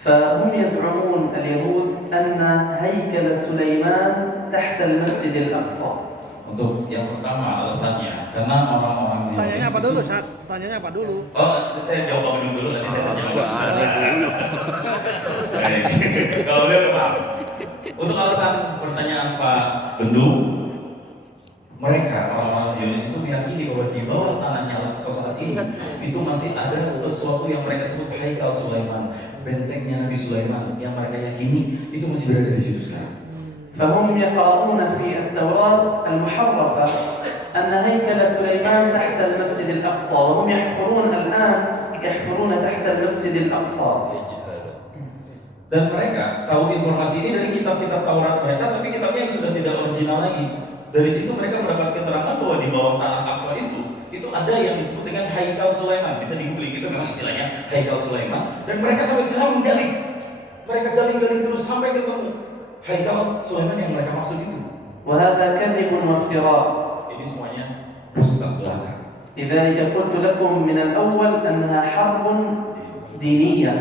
فهم يزعمون اليهود أن هيكل سليمان تحت المسجد الأقصى. Untuk yang pertama alasannya karena orang-orang Zionis. Tanyanya apa dulu, Sat? Tanyanya apa dulu? Oh, saya jawab apa dulu tadi saya tanya. Kalau dia paham. Untuk alasan pertanyaan Pak Bendu, mereka orang-orang Zionis itu meyakini bahwa di bawah tanahnya Al-Aqsa saat ini itu masih ada sesuatu yang mereka sebut Haikal Sulaiman, bentengnya Nabi Sulaiman yang mereka yakini itu masih berada di situ sekarang. فهم يقرؤون في التوراة المحرفة أن هيكل سليمان تحت المسجد الأقصى وهم يحفرون الآن تحت المسجد الأقصى. Dan mereka tahu informasi ini dari kitab-kitab Taurat mereka, tapi kitabnya yang sudah tidak original lagi. Dari situ mereka mendapat keterangan bahwa di bawah tanah Aqsa itu ada yang disebut dengan Haikal Sulaiman. Bisa di-googling, itu memang istilahnya Haikal Sulaiman. Dan mereka sampai sekarang menggali. Mereka gali-gali terus sampai ketemu Haikal Sulaiman yang mereka maksud itu. وهذا كذب وافتراء. Ini semuanya dusta belaka. لذلك قلت لكم من الأول أنها حرب دينية.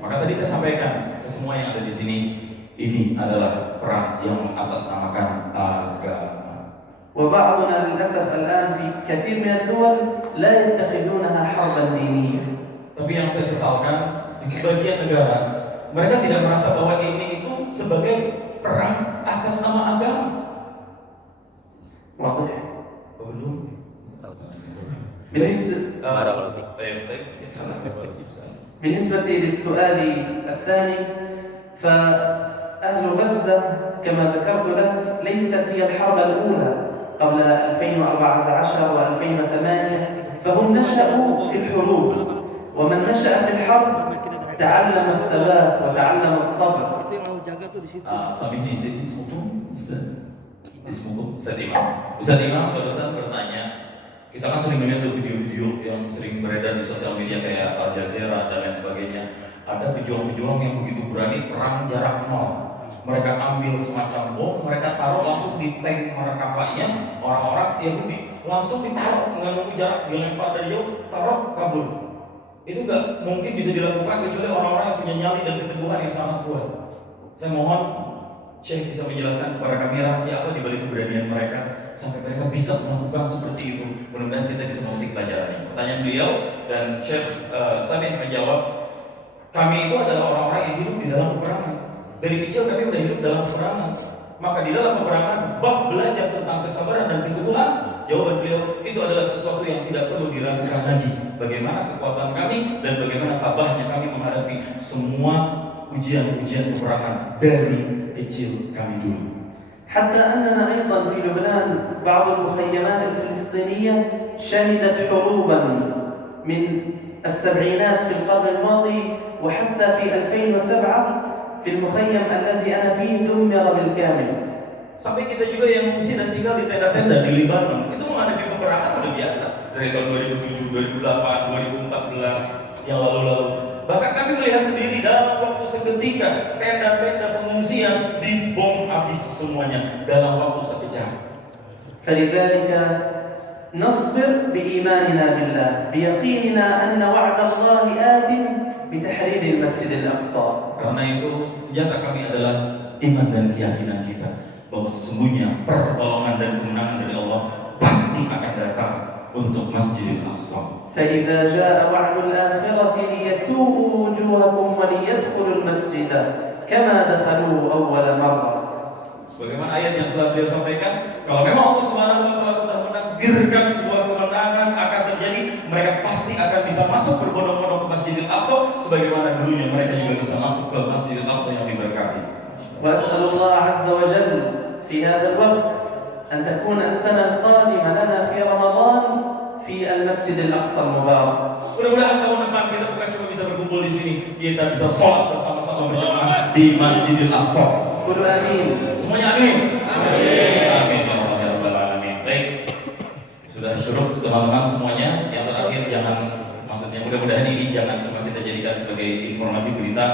Maka tadi saya sampaikan ke semua yang ada di sini, ini adalah perang yang mengatasnamakan agama. وبعضنا للأسف الآن في كثير من الدول لا يتخذونها حربا دينية. Tapi yang saya sesalkan di sebagian negara mereka tidak merasa bahwa ini itu sebagai perang atas nama agama. واضح؟ Belum. بالنسبة للسؤال الثاني فأهل غزة كما ذكرت لك ليست هي الحرب الأولى قبل 2014 و2008 فهم نشأوا في الحروب ومن نشأ في الحرب تعلم الثبات وتعلم الصبر. Ustaz Imam barusan bertanya, kita kan sering melihat tuh video-video yang sering beredar di sosial media kayak Al Jazeera dan lain sebagainya. Ada pejuang-pejuang yang begitu berani perang jarak nol. Mereka ambil semacam bom, mereka taruh langsung di tank merekavanya. Orang-orang Yahudi langsung ditaruh, nggak nunggu jarak, dilempar dari jauh, taruh, kabur. Itu nggak mungkin bisa dilakukan kecuali orang-orang yang punya nyali dan keteguhan yang sangat kuat. Saya mohon Syekh bisa menjelaskan kepada kami rahasia apa di balik keberanian mereka sampai mereka bisa melakukan seperti itu. Mudah-mudahan kita bisa memetik pelajarannya. Pertanyaan beliau dan Syekh Samih menjawab, kami itu adalah orang-orang yang hidup di dalam peperangan. Dari kecil kami sudah hidup dalam peperangan. Maka di dalam peperangan bab belajar tentang kesabaran dan keteguhan. Jawaban beliau itu adalah sesuatu yang tidak perlu diragukan lagi. Bagaimana kekuatan kami dan bagaimana tabahnya kami menghadapi semua ujian-ujian peperangan dari kecil kami dulu. حتى أننا أيضا في لبنان بعض المخيمات الفلسطينية شهدت حروبا من السبعينات في القرن الماضي وحتى في 2007 في المخيم الذي أنا فيه دمر بالكامل. Sampai kita juga yang mengungsi dan tinggal di tenda-tenda di Lebanon itu menghadapi peperangan udah biasa dari tahun 2007, 2008, 2014 yang lalu-lalu. Bahkan kami melihat sendiri dalam waktu seketika tenda-tenda pengungsian dibom habis semuanya dalam waktu sekejap. فلذلك نصبر بإيماننا بالله بيقيننا أن وعد الله آت بتحرير المسجد الأقصى. Karena itu senjata kami adalah iman dan keyakinan kita bahwa sesungguhnya pertolongan dan kemenangan dari Allah pasti akan datang untuk Masjidil Aqsa. فإذا جاء وعد الآخرة ليسوءوا وجوهكم وليدخلوا المسجد كما دخلوه أول مرة. Sebagaimana ayat yang telah beliau sampaikan, kalau memang Allah Subhanahu wa taala sudah menakdirkan sebuah kemenangan akan terjadi, mereka pasti akan bisa masuk berbondong-bondong ke Masjidil Aqsa sebagaimana dulunya mereka juga bisa masuk ke Masjidil Aqsa yang diberkati. وأسأل الله عز وجل في هذا الوقت أن تكون السنة القادمة لنا في رمضان في المسجد الأقصى المبارك. Mudah-mudahan tahun depan kita bukan cuma bisa berkumpul di sini, kita bisa sholat bersama-sama berjamaah di Masjidil Aqsa. قولوا آمين. Semuanya amin. Amin. Amin ya rabbal alamin. Baik. Sudah syuruk teman-teman semuanya. Yang terakhir jangan, maksudnya mudah-mudahan ini jangan cuma kita jadikan sebagai informasi berita,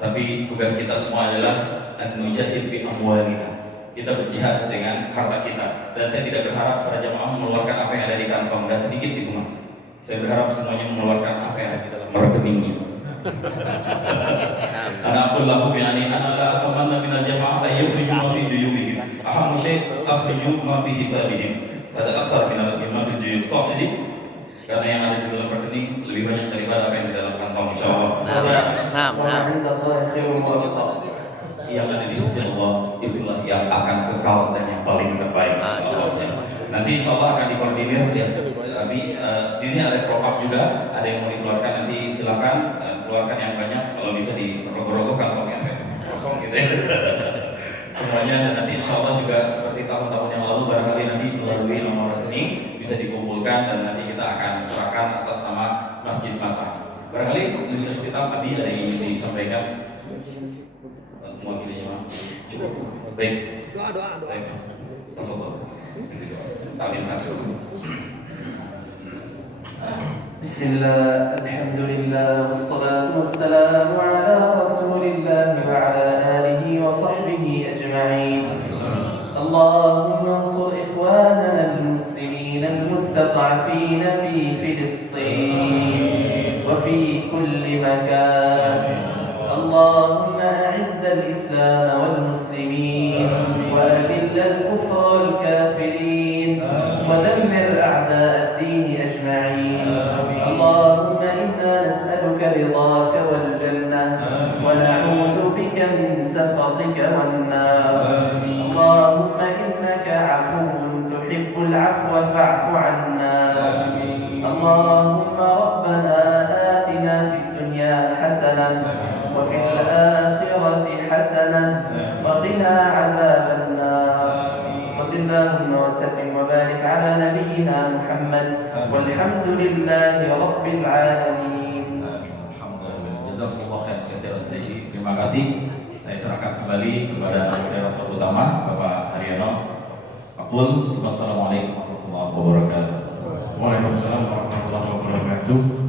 tapi tugas kita semua adalah an-nujahid bi amwalina. Kita berjihad dengan harta kita, dan saya tidak berharap para jamaah mengeluarkan apa yang ada di kantong, dan sedikit itu mah. Saya berharap semuanya mengeluarkan apa yang ada di dalam rekeningnya. Ana aqul lahum yani ana la atamanna min al-jamaah la yukhriju ma fi juyubihim. Ahammu syai' akhriju ma fi hisabihim. Hada akthar min ma fi juyub. Sahih. Karena yang ada di dalam rekening lebih banyak daripada apa yang di dalam kantong, insyaallah. وعند الله خير وأبقى. Yang ada di sisi Allah itulah yang akan kekal dan yang paling terbaik. Nanti insya Allah akan dikoordinir ya. Tapi di sini ada crop juga, ada yang mau dikeluarkan nanti silakan keluarkan yang banyak. Kalau bisa di rogoh-rogoh kantongnya kosong gitu ya. Semuanya, dan nanti insya Allah juga seperti tahun-tahun yang lalu barangkali nanti melalui nomor rekening bisa dikumpulkan dan nanti kita akan serahkan atas nama Masjid Masa. Barangkali di sekitar tadi ada yang ingin disampaikan mewakilinya mah. Cukup. Baik. Doa. Baik. Tafadhol. Amin. Bismillah, alhamdulillah, wassalatu wassalamu ala rasulillah wa ala alihi wa sahbihi ajma'in. Allahumma ansur ikhwanana al-muslimin al-mustad'afin fi Filistin wa fi kulli makan. اللهم أعز الإسلام والمسلمين وأذل الكفر والكافرين ودمر أعداء الدين أجمعين. اللهم إنا نسألك رضاك والجنة ونعوذ بك من سخطك والنار. اللهم إنك عفو تحب العفو فاعف عنا. اللهم ربنا آتنا في الدنيا حسنة وفي الآخرة حسنة وقنا عذاب النار. صل اللهم وسلم وبارك على نبينا محمد والحمد لله رب العالمين. Jazakumullah khairan Sayyidi. Terima kasih. Saya serahkan kembali kepada moderator utama Bapak Haryono. Aqul, wassalamualaikum warahmatullahi wabarakatuh. Waalaikumsalam warahmatullahi wabarakatuh.